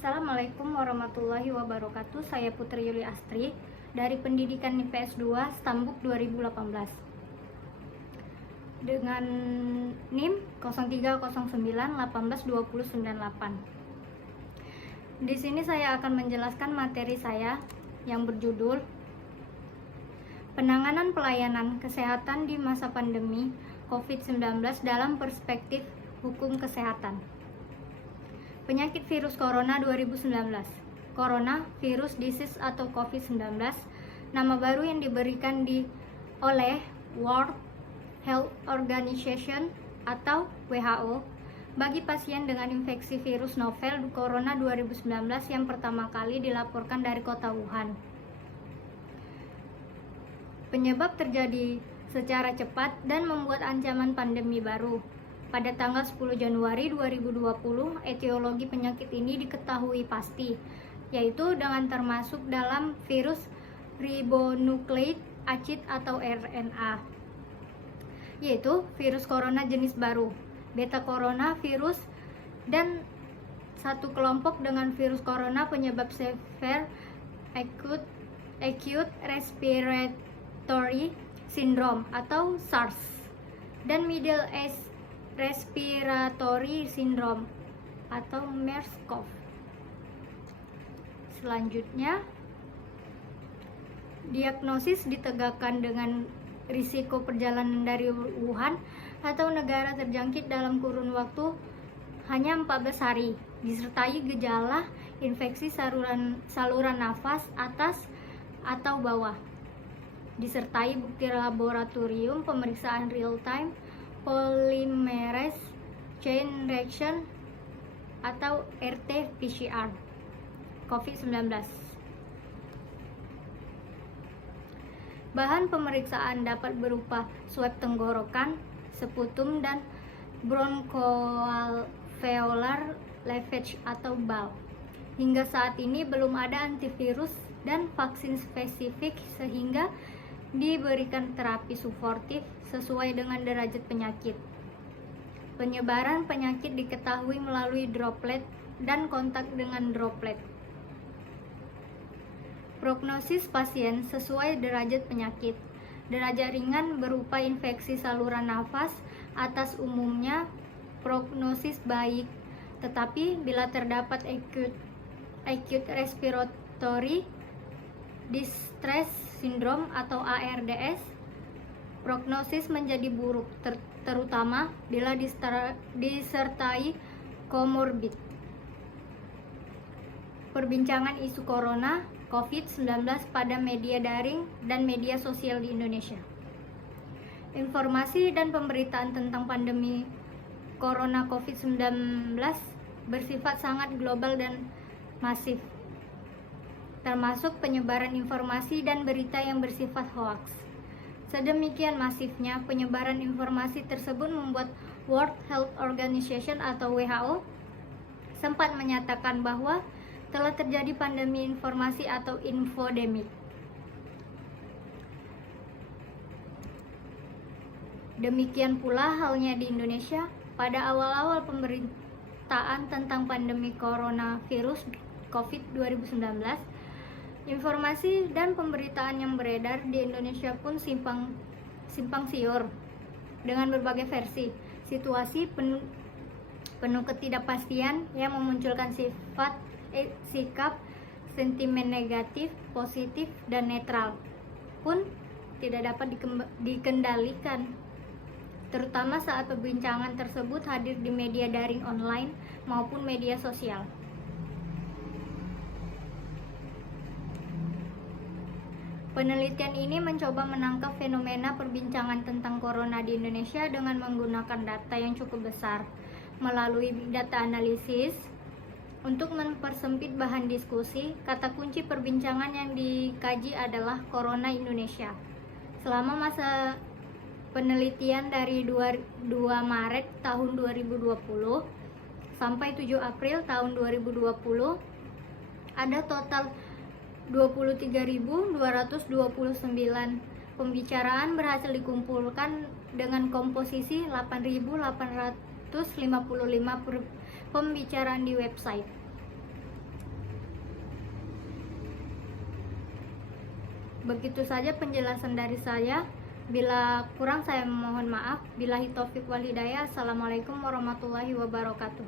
Assalamualaikum warahmatullahi wabarakatuh. Saya Putri Yuli Astri dari Pendidikan IPS 2 Stambuk 2018 dengan NIM 0309182098. Di sini saya akan menjelaskan materi saya yang berjudul Penanganan Pelayanan Kesehatan di Masa Pandemi COVID-19 dalam Perspektif Hukum Kesehatan. Penyakit virus corona 2019. Corona virus disease atau COVID-19, nama baru yang diberikan oleh World Health Organization atau WHO bagi pasien dengan infeksi virus novel corona 2019 yang pertama kali dilaporkan dari kota Wuhan. Penyebab terjadi secara cepat dan membuat ancaman pandemi baru. Pada tanggal 10 Januari 2020, etiologi penyakit ini diketahui pasti, yaitu dengan termasuk dalam virus ribonucleic acid atau RNA, yaitu virus corona jenis baru, beta corona virus, dan satu kelompok dengan virus corona penyebab severe acute respiratory syndrome atau SARS, dan middle age respiratory syndrome atau MERS-CoV. Selanjutnya, diagnosis ditegakkan dengan risiko perjalanan dari Wuhan atau negara terjangkit dalam kurun waktu hanya 14 hari, disertai gejala infeksi saluran nafas atas atau bawah, disertai bukti laboratorium pemeriksaan real time polymerase chain reaction atau RT-PCR COVID-19. Bahan pemeriksaan dapat berupa swab tenggorokan, sputum, dan bronchoalveolar lavage atau BAL. Hingga saat ini belum ada antivirus dan vaksin spesifik sehingga diberikan terapi suportif sesuai dengan derajat penyakit. Penyebaran penyakit diketahui melalui droplet dan kontak dengan droplet. Prognosis pasien sesuai derajat penyakit. Derajat ringan berupa infeksi saluran nafas atas umumnya prognosis baik, tetapi bila terdapat acute respiratory distress syndrome atau ARDS, prognosis menjadi buruk, terutama bila disertai komorbid. Perbincangan isu corona COVID-19 pada media daring dan media sosial di Indonesia. Informasi dan pemberitaan tentang pandemi corona COVID-19 bersifat sangat global dan masif, termasuk penyebaran informasi dan berita yang bersifat hoax. Sedemikian masifnya penyebaran informasi tersebut membuat World Health Organization atau WHO sempat menyatakan bahwa telah terjadi pandemi informasi atau infodemik. Demikian pula halnya di Indonesia. Pada awal-awal pemberitaan tentang pandemi coronavirus COVID-19, informasi dan pemberitaan yang beredar di Indonesia pun simpang siur dengan berbagai versi. Situasi penuh ketidakpastian yang memunculkan sikap sentimen negatif, positif, dan netral pun tidak dapat dikendalikan, terutama saat perbincangan tersebut hadir di media daring online maupun media sosial. Penelitian ini mencoba menangkap fenomena perbincangan tentang corona di Indonesia dengan menggunakan data yang cukup besar melalui big data analisis. Untuk mempersempit bahan diskusi, kata kunci perbincangan yang dikaji adalah Corona Indonesia. Selama masa penelitian dari 2 Maret tahun 2020 sampai 7 April tahun 2020, ada total 23.229 pembicaraan berhasil dikumpulkan dengan komposisi 8.855 pembicaraan di website. Begitu saja penjelasan dari saya. Bila kurang saya mohon maaf. Billahi taufik wal hidayah. Assalamualaikum warahmatullahi wabarakatuh.